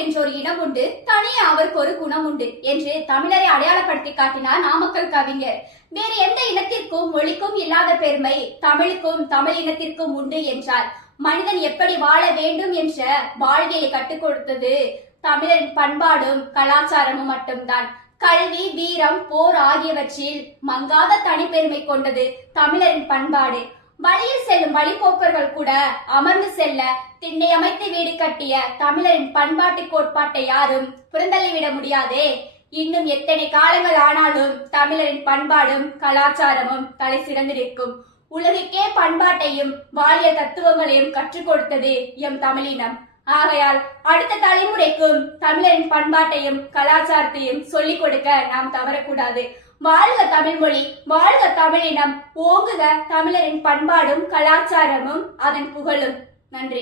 என்றொரு இனம் உண்டு, தனியே அவருக்கு ஒரு குணம் உண்டு என்று தமிழரை அடையாளப்படுத்தி காட்டினார் நாமக்கல் கவிஞர். வேறு எந்த இனத்திற்கும் மொழிக்கும் இல்லாத பெருமை தமிழுக்கும் தமிழ் இனத்திற்கும் உண்டு என்றார். மனிதன் எப்படி வாழ வேண்டும் என்ற வாழ்வியலை கற்றுக் கொடுத்தது தமிழரின் பண்பாடும் கலாச்சாரமும் மட்டும்தான். கல்வி, வீரம், போர் ஆகியவற்றில் மங்காத தனிப்பெருமை கொண்டது தமிழரின் பண்பாடு. வழியில் செல்லும் வழிபோக்கர்கள் கூட அமர்ந்து செல்ல திண்ணை அமைத்து வீடு கட்டிய தமிழரின் பண்பாட்டு கோட்பாட்டை யாரும் புறந்தள்ளிவிட முடியாதே. இன்னும் எத்தனை காலங்கள் ஆனாலும் தமிழரின் பண்பாடும் கலாச்சாரமும் தலை சிறந்து நிற்கும். உலகுக்கே பண்பாட்டையும் வாழிய தத்துவங்களையும் கற்றுக் கொடுத்தது எம் தமிழினம். ஆகையால் அடுத்த தலைமுறைக்கும் தமிழரின் பண்பாட்டையும் கலாச்சாரத்தையும் சொல்லிக் கொடுக்க நாம் தவறக்கூடாது. வாழ்க தமிழ்மொழி, வாழ்க தமிழினம், ஓங்குக தமிழரின் பண்பாடும் கலாச்சாரமும் அதன் புகழும். நன்றி.